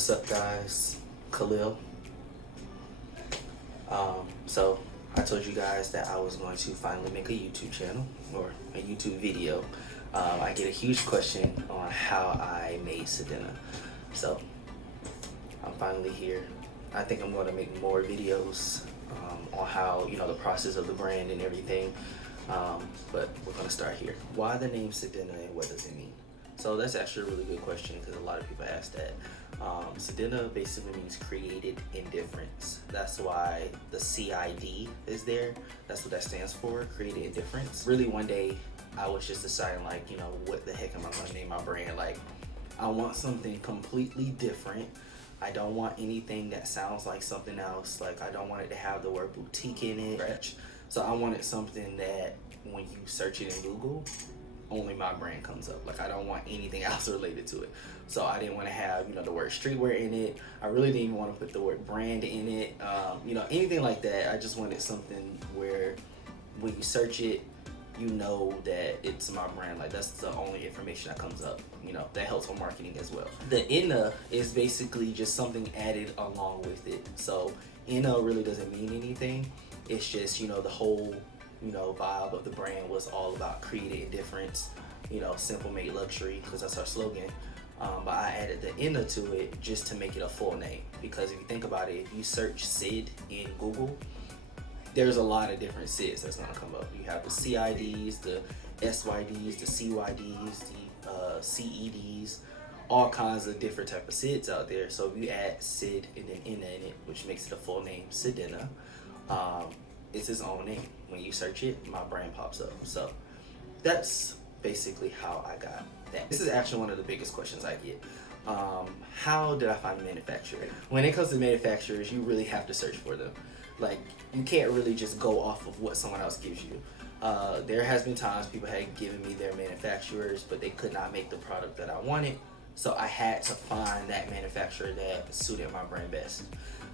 What's up, guys? Khalil. So I told you guys that I was going to finally make a YouTube channel or a YouTube video. I get a huge question on how I made Cidenna. So I'm finally here. I think I'm going to make more videos on how, the process of the brand and everything. But we're going to start here. Why the name Cidenna and what does it mean? So that's actually a really good question because a lot of people ask that. Cidenna basically means created in difference. That's why the CID is there. That's what that stands for, created in difference. Really, one day I was just deciding, like, what the heck am I going to name my brand? Like, I want something completely different. I don't want anything that sounds like something else. Like, I don't want it to have the word boutique in it. So I wanted something that when you search it in Google, only my brand comes up. Like, I don't want anything else related to it. So I didn't want to have, the word streetwear in it. I really didn't even want to put the word brand in it. Anything like that. I just wanted something where when you search it, you know that it's my brand. Like, that's the only information that comes up. That helps with marketing as well. The inna is basically just something added along with it. So inna really doesn't mean anything. It's just, the whole vibe of the brand was all about creating a difference, simple made luxury, because that's our slogan. But I added the inna to it just to make it a full name, because if you think about it, if you search Cid in Google, there's a lot of different Cids that's gonna come up. You have the CIDs, the SYDs, the CYDs, the CEDs, all kinds of different type of Cids out there. So if you add Cid and then inna in it, which makes it a full name, Cidenna, it's its own name. When you search it, my brand pops up. So that's basically how I got that. This is actually one of the biggest questions I get. How did I find a manufacturer? When it comes to manufacturers, you really have to search for them. Like, you can't really just go off of what someone else gives you. There has been times people had given me their manufacturers, but they could not make the product that I wanted. So I had to find that manufacturer that suited my brand best.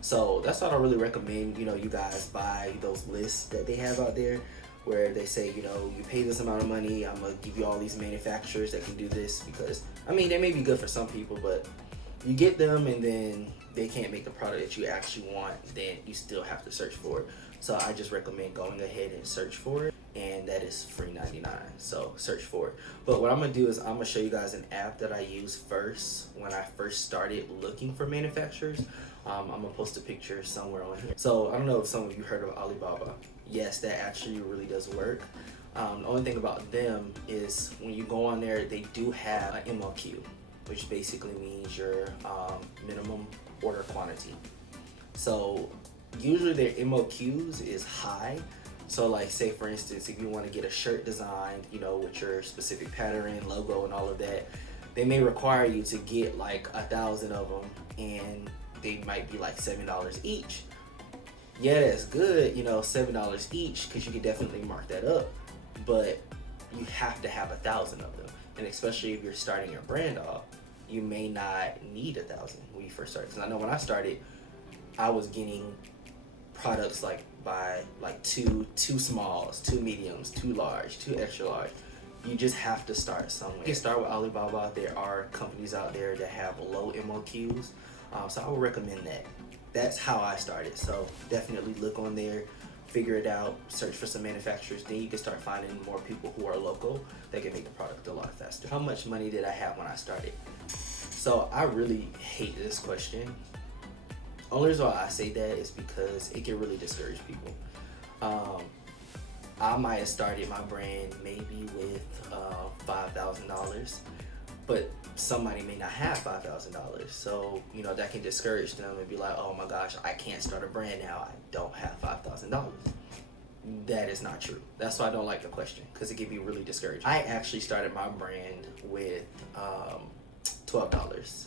So that's what I really recommend, you guys buy those lists that they have out there where they say, you pay this amount of money, I'm gonna give you all these manufacturers that can do this, because, they may be good for some people, but you get them and then they can't make the product that you actually want, then you still have to search for it. So I just recommend going ahead and search for it, and that is free 99. So search for it. But what I'm gonna do is I'm gonna show you guys an app that I used first when I first started looking for manufacturers. I'm gonna post a picture somewhere on here. So I don't know if some of you heard of Alibaba. Yes, that actually really does work. The only thing about them is when you go on there, they do have an MOQ, which basically means your minimum order quantity. So usually their MOQs is high. So, like, say for instance, if you want to get a shirt designed, with your specific pattern, logo, and all of that, they may require you to get like 1,000 of them, and they might be like $7 each. Yeah, that's good, $7 each, because you can definitely mark that up, but you have to have 1,000 of them. And especially if you're starting your brand off, you may not need 1,000 when you first start. Because I know when I started, I was getting products like by like two smalls, 2 mediums, 2 large, 2 extra large. You just have to start somewhere. You can start with Alibaba. There are companies out there that have low MOQs. So I would recommend that. That's how I started. So definitely look on there, figure it out, search for some manufacturers. Then you can start finding more people who are local that can make the product a lot faster. How much money did I have when I started? So I really hate this question. Only reason why I say that is because it can really discourage people. I might have started my brand maybe with $5,000, but somebody may not have $5,000. So, that can discourage them and be like, oh my gosh, I can't start a brand now. I don't have $5,000. That is not true. That's why I don't like the question, because it can be really discouraging. I actually started my brand with $12.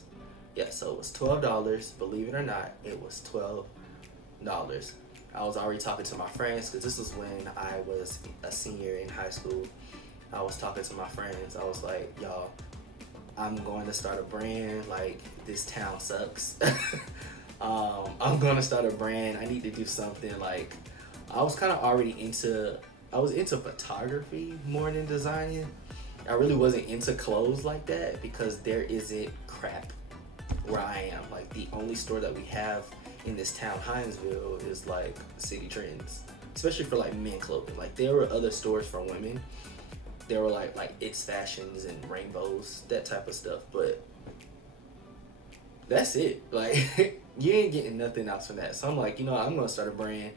Yeah, so it was $12. Believe it or not, it was $12. I was already talking to my friends, because this was when I was a senior in high school. I was talking to my friends. I was like, y'all, I'm going to start a brand. Like, this town sucks. I'm going to start a brand. I need to do something. Like, I was kind of already into photography more than designing. I really wasn't into clothes like that, because there isn't crap where I am. Like the only store that we have in this town, Hinesville, is like City Trends, especially for like men clothing. Like there were other stores for women. There were like It's Fashions and Rainbows, that type of stuff, but that's it. Like you ain't getting nothing else from that. So I'm like, you know, I'm gonna start a brand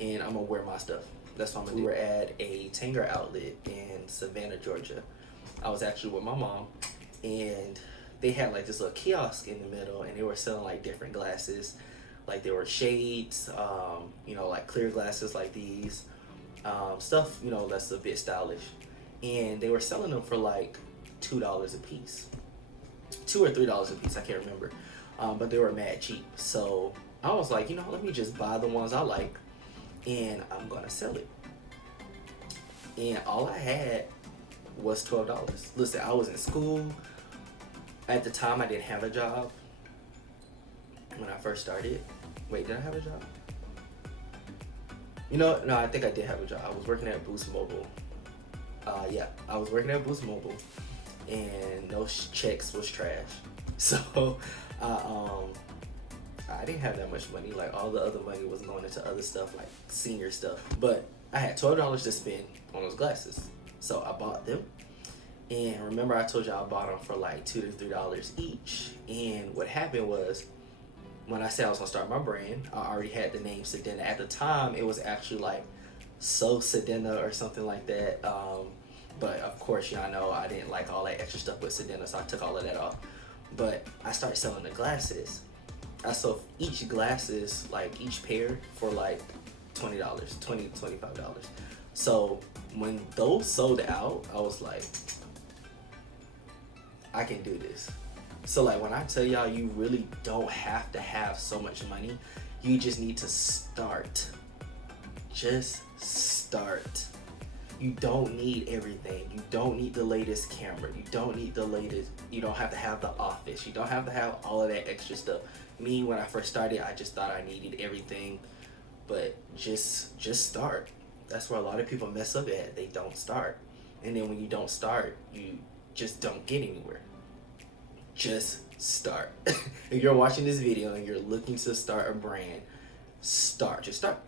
and I'm gonna wear my stuff. That's what I'm gonna do. We were at a Tanger outlet in Savannah, Georgia. I was actually with my mom, and they had like this little kiosk in the middle, and they were selling like different glasses. Like there were shades, you know, like clear glasses like these, stuff, you know, that's a bit stylish. And they were selling them for like $2 a piece. $2 or $3 a piece, I can't remember. But they were mad cheap. So I was like, you know, let me just buy the ones I like and I'm gonna sell it. And all I had was $12. Listen, I was in school. At the time, I didn't have a job when I first started. Wait, did I have a job? You know, no, I think I did have a job. I was working at Boost Mobile. Yeah, I was working at Boost Mobile, and those checks was trash. So, I didn't have that much money. Like all the other money was going into other stuff, like senior stuff. But I had $12 to spend on those glasses, so I bought them. And remember, I told you I bought them for like $2 to $3 each. And what happened was, when I said I was gonna start my brand, I already had the name Cidenna. At the time, it was actually like So Cidenna or something like that. But of course, y'all know I didn't like all that extra stuff with Cidenna, so I took all of that off. But I started selling the glasses. I sold each glasses, like each pair, for like $20, $20 to $25. So when those sold out, I was like, I can do this. So like when I tell y'all, you really don't have to have so much money. You just need to start. Just start. You don't need everything. You don't need the latest camera. You don't need the latest, you don't have to have the office. You don't have to have all of that extra stuff. Me, when I first started, I just thought I needed everything, but just start. That's where a lot of people mess up at. They don't start. And then when you don't start, you just don't get anywhere. Just start. If you're watching this video and you're looking to start a brand, start. Just start.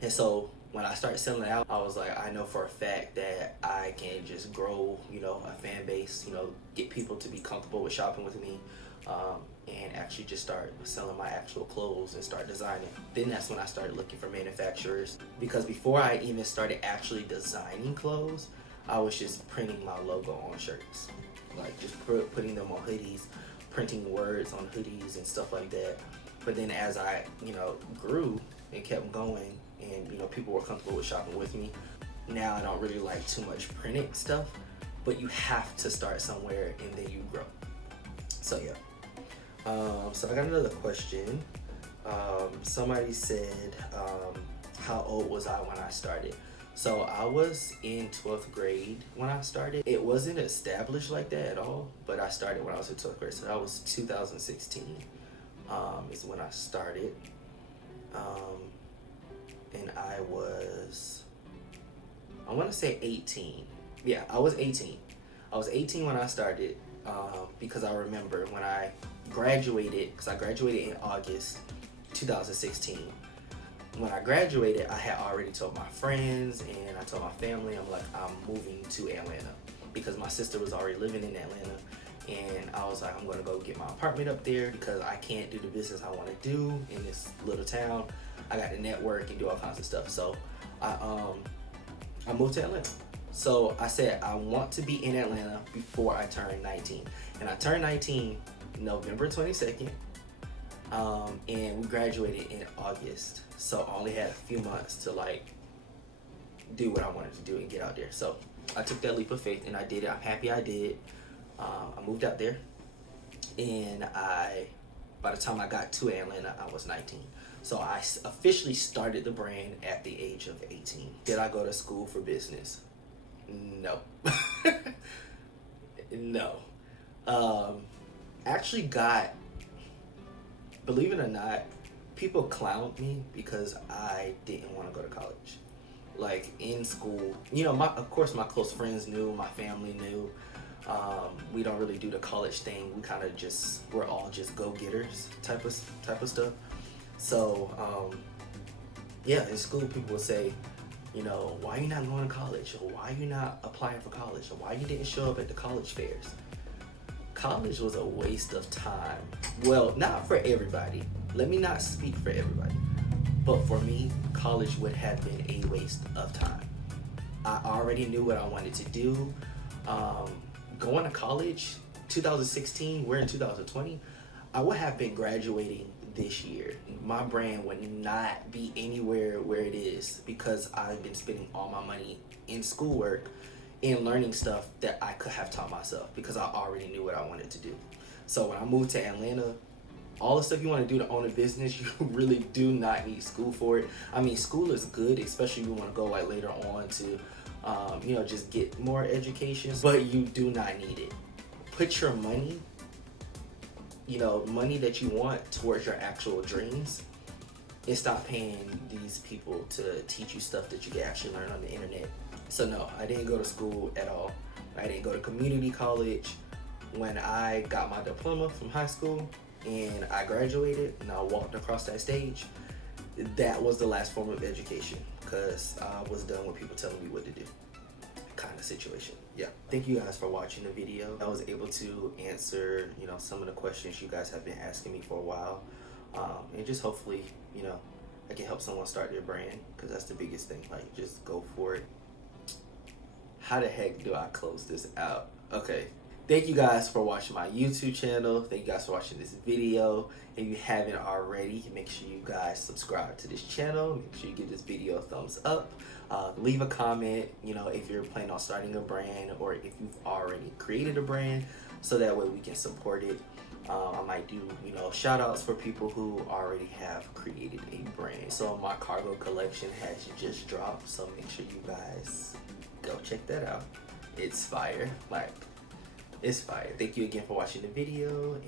And so when I started selling it out, I was like, I know for a fact that I can just grow, you know, a fan base, you know, get people to be comfortable with shopping with me, and actually just start selling my actual clothes and start designing. Then that's when I started looking for manufacturers, because before I even started actually designing clothes, I was just printing my logo on shirts, like just putting them on hoodies, printing words on hoodies and stuff like that. But then as I, you know, grew and kept going, and you know, people were comfortable with shopping with me, now I don't really like too much printed stuff, but you have to start somewhere and then you grow. So yeah. So I got another question. Somebody said, how old was I when I started? So I was in 12th grade when I started. It wasn't established like that at all, but I started when I was in 12th grade. So that was 2016 is when I started. And I was, I want to say 18. Yeah, I was 18. I was 18 when I started, because I remember when I graduated, because I graduated in August 2016. When I graduated, I had already told my friends and I told my family, I'm like, I'm moving to Atlanta, because my sister was already living in Atlanta. And I was like, I'm gonna go get my apartment up there because I can't do the business I wanna do in this little town. I got to network and do all kinds of stuff. So I moved to Atlanta. So I said, I want to be in Atlanta before I turn 19. And I turned 19 November 22nd. And we graduated in August. So I only had a few months to like do what I wanted to do and get out there. So I took that leap of faith and I did it. I'm happy I did. I moved out there, and by the time I got to Atlanta, I was 19. So I officially started the brand at the age of 18. Did I go to school for business? No. No. Actually got, believe it or not, people clowned me because I didn't want to go to college. Like in school, you know, of course my close friends knew, my family knew, We don't really do the college thing. We kind of we're all just go-getters type of stuff. So yeah, in school people will say, you know, why are you not going to college? Or why are you not applying for college? Or why you didn't show up at the college fairs? College was a waste of time. Well, not for everybody. Let me not speak for everybody. But for me, college would have been a waste of time. I already knew what I wanted to do. Going to college, 2016, we're in 2020, I would have been graduating this year. My brand would not be anywhere where it is because I've been spending all my money in schoolwork and learning stuff that I could have taught myself because I already knew what I wanted to do. So when I moved to Atlanta, all the stuff you want to do to own a business, you really do not need school for it. I mean, school is good, especially if you want to go like later on to you know, just get more education, but you do not need it. Put your money, you know, money that you want towards your actual dreams, and stop paying these people to teach you stuff that you can actually learn on the internet. So no, I didn't go to school at all. I didn't go to community college. When I got my diploma from high school and I graduated and I walked across that stage, that was the last form of education because I was done with people telling me what to do, kind of situation. Yeah. Thank you guys for watching the video. I was able to answer, you know, some of the questions you guys have been asking me for a while, and just hopefully, you know, I can help someone start their brand because that's the biggest thing. Like, just go for it. How the heck do I close this out? Okay. Thank you guys for watching my YouTube channel. Thank you guys for watching this video. If you haven't already, make sure you guys subscribe to this channel. Make sure you give this video a thumbs up. Leave a comment, you know, if you're planning on starting a brand or if you've already created a brand, so that way we can support it. I might do, you know, shout outs for people who already have created a brand. So my cargo collection has just dropped, so make sure you guys go check that out. It's fire. Like, it's fire. Thank you again for watching the video, and